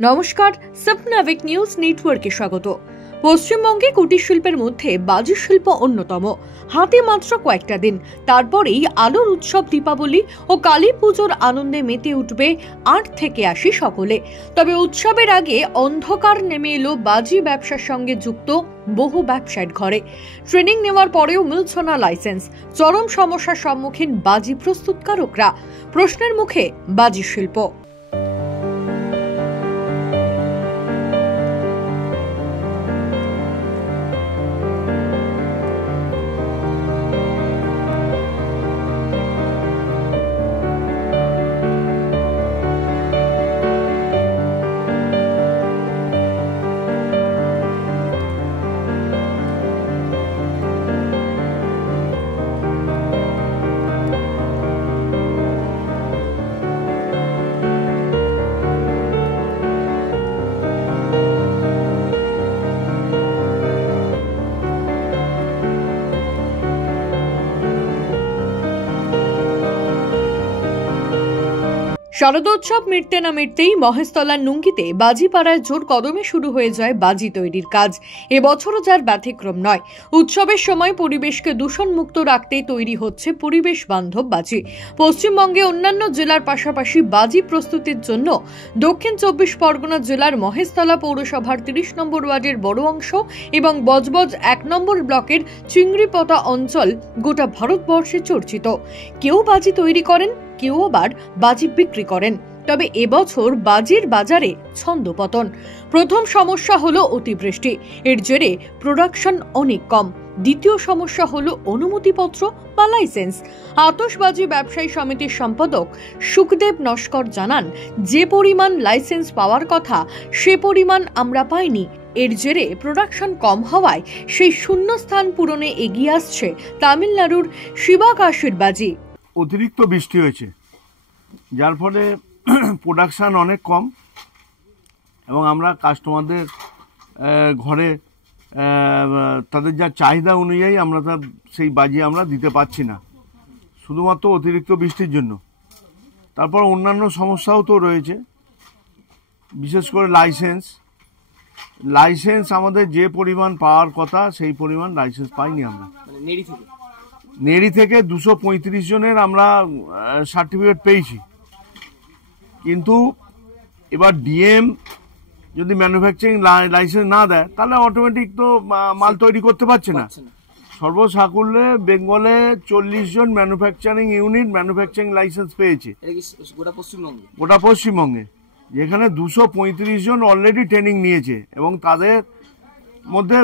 নমস্কার, স্বপ্নাবিক নিউজ নেটওয়ার্কে স্বাগত। পশ্চিমবঙ্গে কুটির শিল্পের মধ্যে বাজি শিল্প অন্যতম। হাতে মাত্র কয়েকটা দিন, তারপরেই আলোর উৎসব দীপাবলি ও কালী পুজোর আনন্দে মেতে উঠবে ৮ থেকে ৮০ সকলে। তবে উৎসবের আগে অন্ধকার নেমে এলো বাজি ব্যবসার সঙ্গে যুক্ত বহু ব্যবসায়ীর ঘরে। ট্রেনিং নেওয়ার পরেও মিলছে না লাইসেন্স। চরম সমস্যার সম্মুখীন বাজি প্রস্তুতকারকরা। প্রশ্নের মুখে বাজি শিল্প। শারদোৎসব মিটতে না মিটতেই মহেশতলার নুঙ্গিতে বাজিপাড়ায় জোর কদমে শুরু হয়ে যায় বাজি তৈরির কাজ। এবছরও যার ব্যতিক্রম নয়। উৎসবের সময় পরিবেশকে দূষণমুক্ত রাখতেই তৈরি হচ্ছে পরিবেশ বান্ধব বাজি। পশ্চিমবঙ্গে অন্যান্য জেলার পাশাপাশি বাজি প্রস্তুতির জন্য দক্ষিণ ২৪ পরগনা জেলার মহেশতলা পৌরসভার ৩০ নম্বর ওয়ার্ডের বড় অংশ এবং বজবজ ১ নম্বর ব্লকের চিংড়িপোতা অঞ্চল গোটা ভারতবর্ষে চর্চিত। কেউ বাজি তৈরি করেন, কেউ আবার বাজি বিক্রি করেন। তবে এবছর বাজির বাজারে ছন্দপতন। প্রথম সমস্যা হলো অতিবৃষ্টি, এর জেরে প্রোডাকশন অনেক কম। দ্বিতীয় সমস্যা হলো অনুমতিপত্র বা লাইসেন্স। আতশবাজি ব্যবসায়ী সমিতির সম্পাদক সুখদেব নস্কর জানান, যে পরিমাণ লাইসেন্স পাওয়ার কথা সে পরিমাণ আমরা পাইনি। এর জেরে প্রোডাকশন কম হওয়ায় সেই শূন্যস্থান পূরণে এগিয়ে আসছে তামিলনাড়ুর শিবাকাশির বাজি। অতিরিক্ত বৃষ্টি হয়েছে, যার ফলে প্রোডাকশান অনেক কম এবং আমরা কাস্টমারদের ঘরে তাদের যা চাহিদা অনুযায়ী আমরা সেই বাজি আমরা দিতে পারছি না, শুধুমাত্র অতিরিক্ত বৃষ্টির জন্য। তারপর অন্যান্য সমস্যাও তো রয়েছে, বিশেষ করে লাইসেন্স আমাদের যে পরিমাণ পাওয়ার কথা সেই পরিমাণ লাইসেন্স পাইনি আমরা। নেড়ি থেকে 235 জনের আমরা সার্টিফিকেট পেয়েছি, কিন্তু এবার ডিএম যদি ম্যানুফ্যাকচারিং লাইসেন্স না দেয় তাহলে অটোমেটিক তো মাল তৈরি করতে পারছে না। সর্বসাকুল্যে বেঙ্গলে 40 জন ম্যানুফ্যাকচারিং ইউনিট ম্যানুফ্যাকচারিং লাইসেন্স পেয়েছে গোটা পশ্চিমবঙ্গে, যেখানে 235 জন অলরেডি ট্রেনিং নিয়েছে এবং তাদের মধ্যে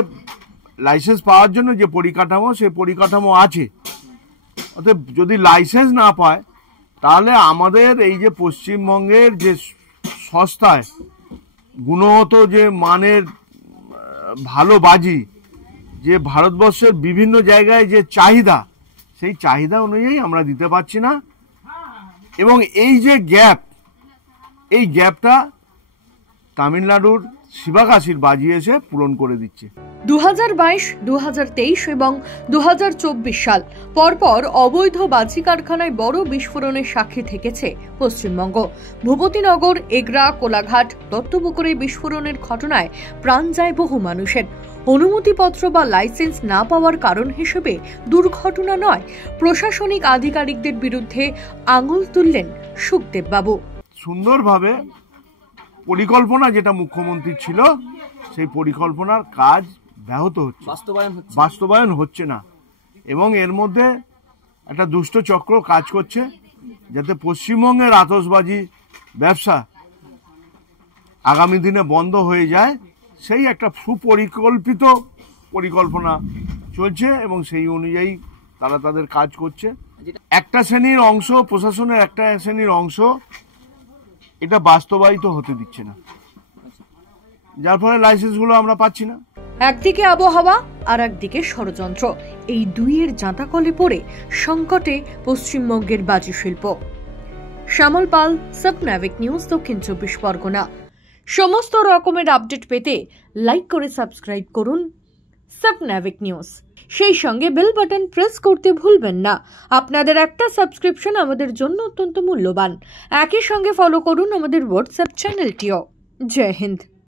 লাইসেন্স পাওয়ার জন্য যে পরিকাঠামো সেই পরিকাঠামো আছে। অর্থাৎ যদি লাইসেন্স না পায় তাহলে আমাদের এই যে পশ্চিমবঙ্গের যে সস্তায় গুণগত যে মানের ভালো বাজি, যে ভারতবর্ষের বিভিন্ন জায়গায় যে চাহিদা, সেই চাহিদা অনুযায়ী আমরা দিতে পারছি না। এবং এই যে এই গ্যাপটা তামিলনাড়ুর শিবাকাশির বাজি এসে পূরণ করে দিচ্ছে। 2022, 2023 এবং 2024 সাল পরপর অবৈধ বাজি কারখানায় বড় বিস্ফোরণের সাক্ষী থেকেছে পশ্চিমবঙ্গ। ভূপতিনগর, এগরা, কোলাঘাট, দত্তপুকুরে বিস্ফোরণের ঘটনায় প্রাণ যায় বহু মানুষের। অনুমতিপত্র বা লাইসেন্স না পাওয়ার কারণ হিসেবে দুর্ঘটনা নয়, প্রশাসনিক আধিকারিকদের বিরুদ্ধে আঙুল তুললেন সুখদেব বাবু। সুন্দরভাবে পরিকল্পনা যেটা মুখ্যমন্ত্রী ছিল, সেই পরিকল্পনার কাজ ব্যাহত হচ্ছে, বাস্তবায়ন হচ্ছে না। এবং এর মধ্যে একটা দুষ্ট চক্র কাজ করছে যাতে পশ্চিমবঙ্গের আতশবাজি ব্যবসা আগামী দিনে বন্ধ হয়ে যায়, সেই একটা সুপরিকল্পিত পরিকল্পনা চলছে এবং সেই অনুযায়ী তারা তাদের কাজ করছে। একটা শ্রেণীর অংশ, প্রশাসনের একটা শ্রেণীর অংশ এটা বাস্তবায়িত হতে দিচ্ছে না, যার ফলে লাইসেন্সগুলো আমরা পাচ্ছি না। একদিকে আবহাওয়া আর একদিকে ষড়যন্ত্র, এই দুইয়ের জাঁতাকলে পড়ে সংকটে পশ্চিমবঙ্গের বাজি শিল্প। শ্যামল পাল, স্বপ্নাবিক নিউজ, দক্ষিণ ২৪ পরগনা। সমস্ত রকমের আপডেট পেতে লাইক করে সাবস্ক্রাইব করুন স্বপ্নাবিক নিউজ। সেই সঙ্গে বেল বাটন প্রেস করতে ভুলবেন না। আপনাদের একটা সাবস্ক্রিপশন আমাদের জন্য অত্যন্ত মূল্যবান। একই সঙ্গে ফলো করুন আমাদের হোয়াটসঅ্যাপ চ্যানেলটিও। জয় হিন্দ।